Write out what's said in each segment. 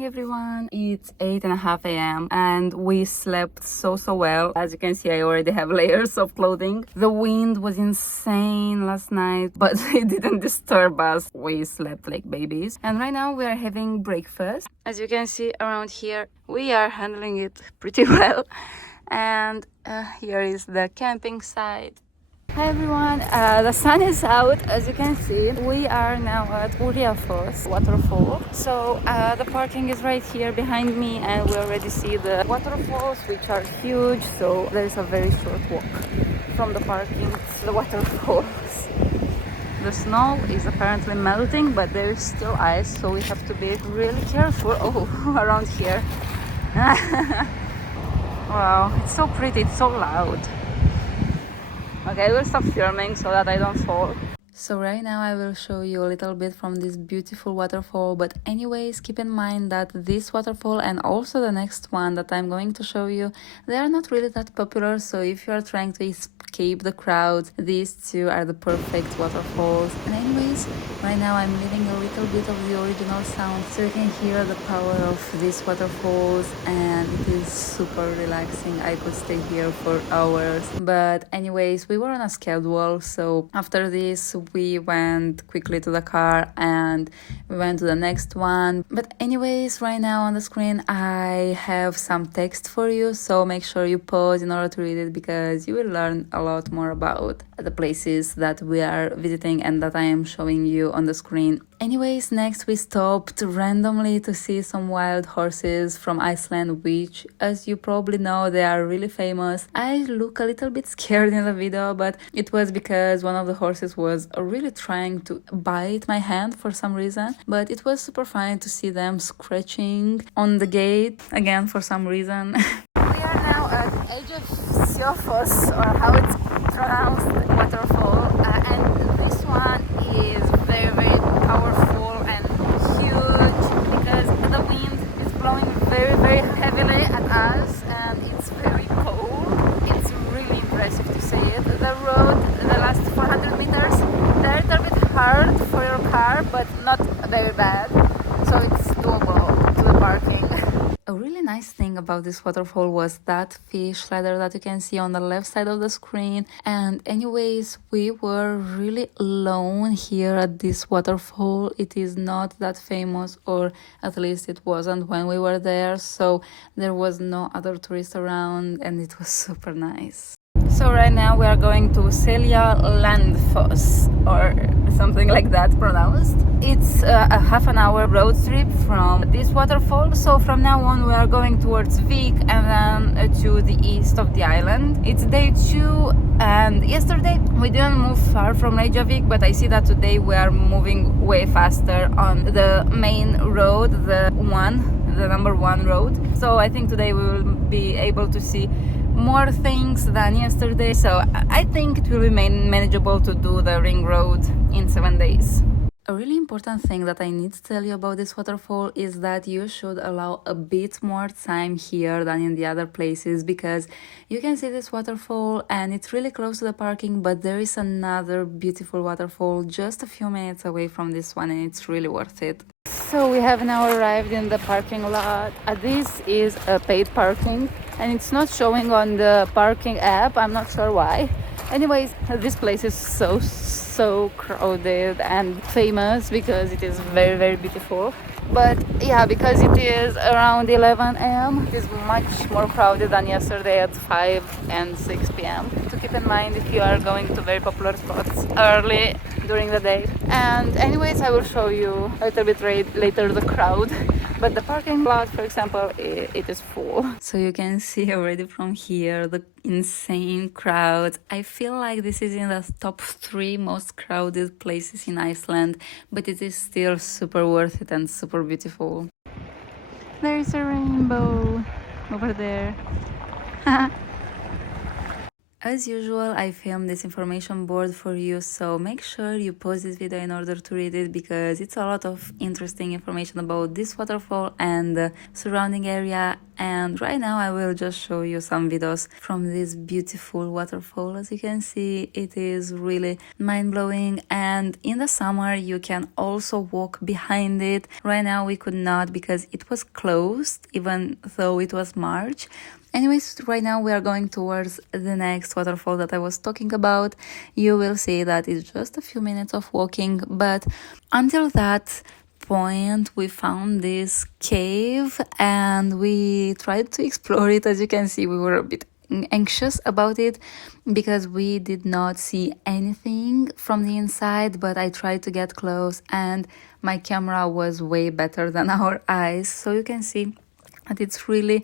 morning, everyone. It's 8:30 a.m. and we slept so well. As you can see, I already have layers of clothing. The wind was insane last night, but it didn't disturb us. We slept like babies. And right now we are having breakfast. As you can see around here, we are handling it pretty well. And here is the camping site. Hi everyone, the sun is out. As you can see, we are now at Urriðafoss Waterfall. So the parking is right here behind me, and we already see the waterfalls, which are huge. So there is a very short walk from the parking to the waterfalls. The snow is apparently melting, but there is still ice, so we have to be really careful around here. Wow, it's so pretty, it's so loud. Okay, I will stop filming so that I don't fall. So right now I will show you a little bit from this beautiful waterfall, but anyways, keep in mind that this waterfall and also the next one that I'm going to show you, they are not really that popular, so if you are trying to escape the crowd, these two are the perfect waterfalls. And anyways, right now I'm leaving a little bit of the original sound so you can hear the power of these waterfalls, and it is super relaxing. I could stay here for hours. But anyways, we were on a schedule, so after this we went quickly to the car and we went to the next one. But anyways, right now on the screen I have some text for you, so make sure you pause in order to read it, because you will learn a lot more about the places that we are visiting and that I am showing you on the screen. Anyways, next we stopped randomly to see some wild horses from Iceland, which, as you probably know, they are really famous. I look a little bit scared in the video, but it was because one of the horses was really trying to bite my hand for some reason. But it was super fun to see them scratching on the gate again for some reason. We are now at Ægissíðufoss, or how it's pronounced, waterfall, and this one is very powerful and huge because the wind is blowing very heavily at us, and it's very cold. It's really impressive to see it. The road, the last 400 meters, they're a little bit hard for your car, but not very bad, so it's doable to the parking. A really nice thing about this waterfall was that fish ladder that you can see on the left side of the screen. And anyways, we were really alone here at this waterfall. It is not that famous, or at least it wasn't when we were there, so there was no other tourists around, and it was super nice. So right now we are going to Seljalandsfoss, or something like that pronounced. It's a half an hour road trip from this waterfall. So from now on we are going towards Vik and then to the east of the island. It's day 2, and yesterday we didn't move far from Reykjavik, but I see that today we are moving way faster on the main road, the number 1 road. So I think today we will be able to see more things than yesterday, so I think it will be manageable to do the ring road in 7 days. A really important thing that I need to tell you about this waterfall is that you should allow a bit more time here than in the other places, because you can see this waterfall and it's really close to the parking, but there is another beautiful waterfall just a few minutes away from this one, and it's really worth it. So we have now arrived in the parking lot. This is a paid parking, and it's not showing on the parking app. I'm not sure why. Anyways, this place is so crowded and famous because it is very beautiful. But yeah, because it is around 11 a.m, it is much more crowded than yesterday at 5 and 6 p.m. To keep in mind if you are going to very popular spots early during the day. And anyways, I will show you a little bit later the crowd. But the parking lot, for example, it is full. So you can see already from here the insane crowd. I feel like this is in the top 3 most crowded places in Iceland, but it is still super worth it and super beautiful. There is a rainbow over there. As usual, I filmed this information board for you, so make sure you pause this video in order to read it, because it's a lot of interesting information about this waterfall and the surrounding area. and right now I will just show you some videos from this beautiful waterfall. As you can see, it is really mind-blowing, and in the summer you can also walk behind it. Right now we could not because it was closed even though it was March. Anyways, right now we are going towards the next waterfall that I was talking about. You will see that it's just a few minutes of walking, but until that point we found this cave and we tried to explore it. As you can see, we were a bit anxious about it because we did not see anything from the inside, but I tried to get close and my camera was way better than our eyes, so you can see that it's really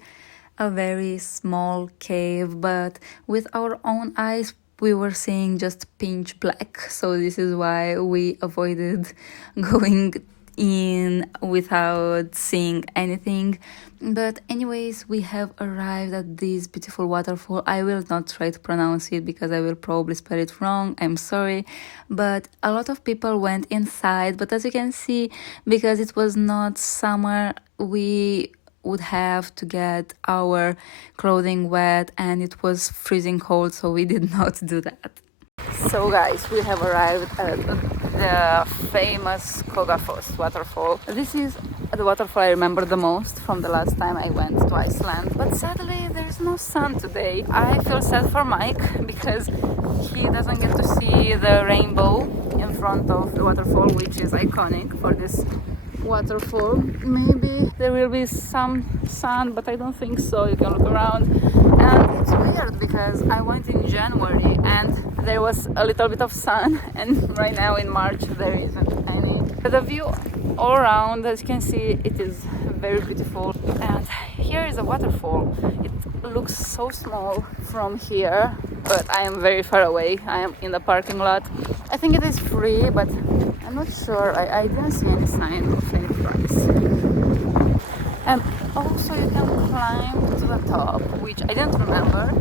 a very small cave, but with our own eyes we were seeing just pitch black, so this is why we avoided going in without seeing anything. But anyways, we have arrived at this beautiful waterfall. I will not try to pronounce it because I will probably spell it wrong, I'm sorry, but a lot of people went inside, but as you can see, because it was not summer, we would have to get our clothing wet and it was freezing cold, so we did not do that. So guys, we have arrived at the famous Skogafoss waterfall. This is the waterfall I remember the most from the last time I went to Iceland, but sadly there's no sun today. I feel sad for Mike because he doesn't get to see the rainbow in front of the waterfall, which is iconic for this waterfall. Maybe there will be some sun, but I don't think so. You can look around, and it's weird because I went in January and there was a little bit of sun, and right now in March there isn't any. The view all around, as you can see, it is very beautiful, and here is a waterfall. It looks so small from here, but I am very far away. I am in the parking lot. I think it is free, but I'm not sure. I didn't see any sign of any price. And also you can climb to the top, which I didn't remember.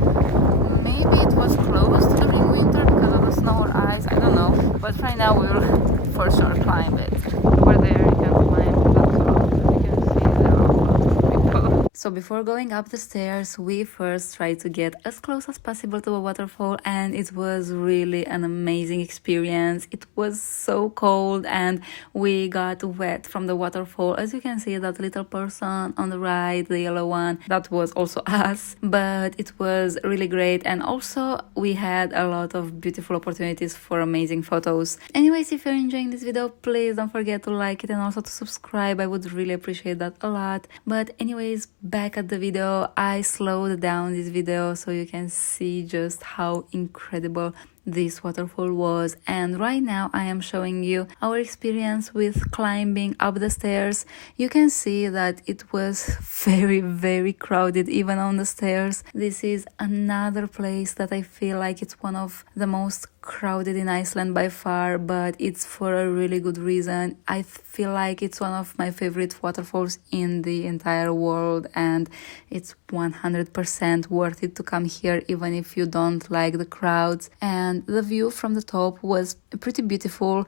Maybe it was closed during winter because of the snow or ice, I don't know. But right now we will for sure climb it. Over there you can climb to the top. You can see there are a lot of people. So before going up the stairs, we first tried to get as close as possible to a waterfall, and it was really an amazing experience. It was so cold and we got wet from the waterfall. As you can see, that little person on the right, the yellow one, that was also us, but it was really great, and also we had a lot of beautiful opportunities for amazing photos. Anyways, if you're enjoying this video, please don't forget to like it and also to subscribe. I would really appreciate that a lot. But anyways, back at the video, I slowed down this video so you can see just how incredible this waterfall was, and right now I am showing you our experience with climbing up the stairs. You can see that it was very crowded even on the stairs. This is another place that I feel like it's one of the most crowded in Iceland by far, but it's for a really good reason. I feel like it's one of my favorite waterfalls in the entire world, and it's 100% worth it to come here even if you don't like the crowds. And the view from the top was pretty beautiful.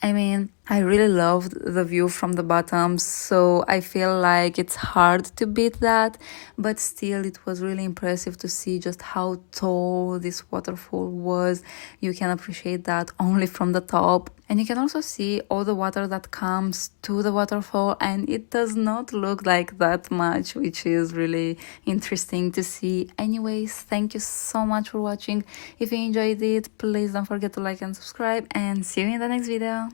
I mean, I really loved the view from the bottom, so I feel like it's hard to beat that, but still it was really impressive to see just how tall this waterfall was. You can appreciate that only from the top, and you can also see all the water that comes to the waterfall, and it does not look like that much, which is really interesting to see. Anyways, thank you so much for watching. If you enjoyed it, please don't forget to like and subscribe, and see you in the next video.